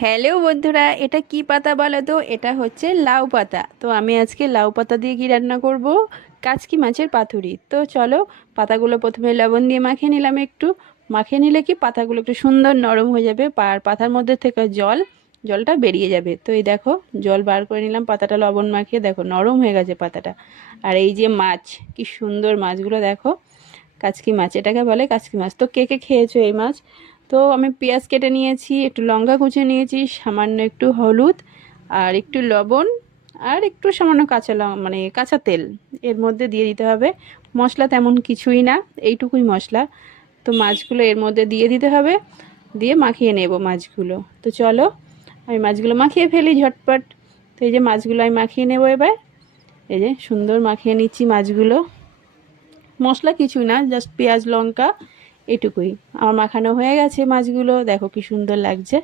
Hello বন্ধুরা, এটা কি পাতা বলো তো? এটা হচ্ছে লাউ পাতা। তো আমি আজকে লাউ পাতা দিয়ে কি রান্না করব? কাচকি মাছের পাথুরি তো চলো, পাতাগুলো প্রথমে লবণ দিয়ে মাখে নিলাম একটু। মাখে নিলে কি পাতাগুলো একটু সুন্দর নরম হয়ে যাবে আর পাতার মধ্যে থেকে জল, জলটা বেরিয়ে যাবে। তো এই দেখো, জল বার করে নিলাম, পাতাটা লবণ মাখিয়ে দেখো নরম হয়ে গেছে পাতাটা। আর এই যে মাছ, কি সুন্দর মাছগুলো দেখো। কাচকি মাছ, এটাকে বলে কাচকি মাছ। তো কে কে খেয়েছো এই মাছ? তো আমি পেঁয়াজ কেটে নিয়েছি, একটু লঙ্কা কুচে নিয়েছি, সামান্য একটু হলুদ আর একটু লবণ আর একটু সামান্য কাঁচা মানে কাঁচা তেল। এর মধ্যে দিয়ে দিতে হবে। মশলা তেমন কিছুই না, এইটুকুই মশলা। তো মাছগুলো এর মধ্যে দিয়ে দিতে হবে। দিয়ে মাখিয়ে নেব মাছগুলো। তো চলো, আমি মাছগুলো মাখিয়ে ফেলি ঝটপট। তো এই যে মাছগুলো আমি মাখিয়ে নেব এবার। এই যে সুন্দর মাখিয়ে নিচ্ছি মাছগুলো। মশলা কিছুই না, জাস্ট পেঁয়াজ, লঙ্কা এটুকুই। আমার মাখানো হয়ে গেছে মাছগুলো। দেখো কি সুন্দর লাগছে।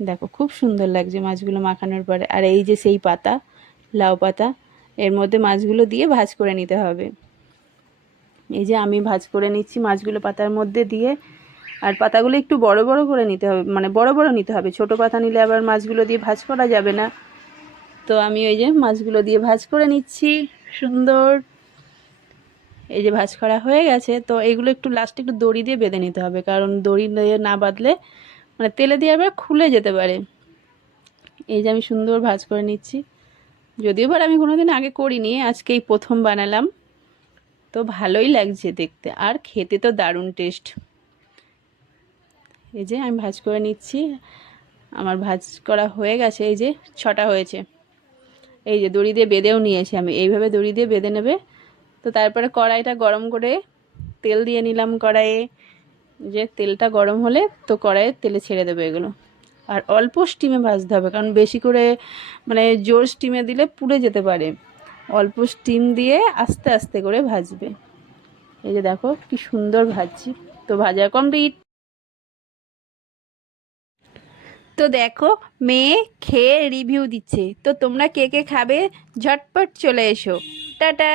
দেখো, খুব সুন্দর লাগছে মাছগুলো মাখানোর পরে। আর এই যে সেই পাতা, লাউ পাতা, এর মধ্যে মাছগুলো দিয়ে ভাজ করে নিতে হবে। এই যে আমি ভাজ করে নিচ্ছি মাছগুলো পাতার মধ্যে দিয়ে। আর পাতাগুলো একটু বড় বড় করে নিতে হবে মানে বড় বড় নিতে হবে। ছোট পাতা নিলে আবার মাছগুলো দিয়ে ভাজ করা যাবে না। তো আমি ওই যে মাছগুলো দিয়ে ভাজ করে নিচ্ছি। সুন্দর। এই যে ভাজ করা হয়ে গেছে, তো এগুলো একটু লাস্টে একটু দড়ি দিয়ে বেঁধে নিতে হবে, কারণ দড়ি দিয়ে না বাঁধলে মানে তেলে দিয়ে আবার খুলে যেতে পারে। এই যে আমি সুন্দর ভাজ করে নিচ্ছি। যদিও বার আমি কোনোদিন আগে করিনি আজকেই প্রথম বানালাম। তো ভালোই লাগছে দেখতে, আর খেতে তো দারুণ টেস্ট এই যে আমি ভাজ করে নিচ্ছি, আমার ভাজ করা হয়ে গেছে, এই যে ছটা হয়েছে। এই যে দড়ি দিয়ে বেঁধেও নিয়েছি আমি, এইভাবে দড়ি দিয়ে বেঁধে নেবে তো তারপরে কড়াইটা গরম করে তেল দিয়ে নিলাম কড়াইয়ে। যে তেলটা গরম হলে তো কড়াইয়ে তেলে ছেড়ে দেবে এগুলো। আর অল্প স্টিমে ভাজতে হবে, কারণ বেশি করে মানে জোর স্টিমে দিলে পুড়ে যেতে পারে। অল্প স্টিম দিয়ে আস্তে আস্তে করে ভাজবে। এই যে দেখো কি সুন্দর ভাজছি। তো ভাজা কমপ্লিট তো দেখো মেয়ে খেয়ে রিভিউ দিচ্ছে। তো তোমরা কে কে খাবে ঝটপট চলে এসো। টাটা!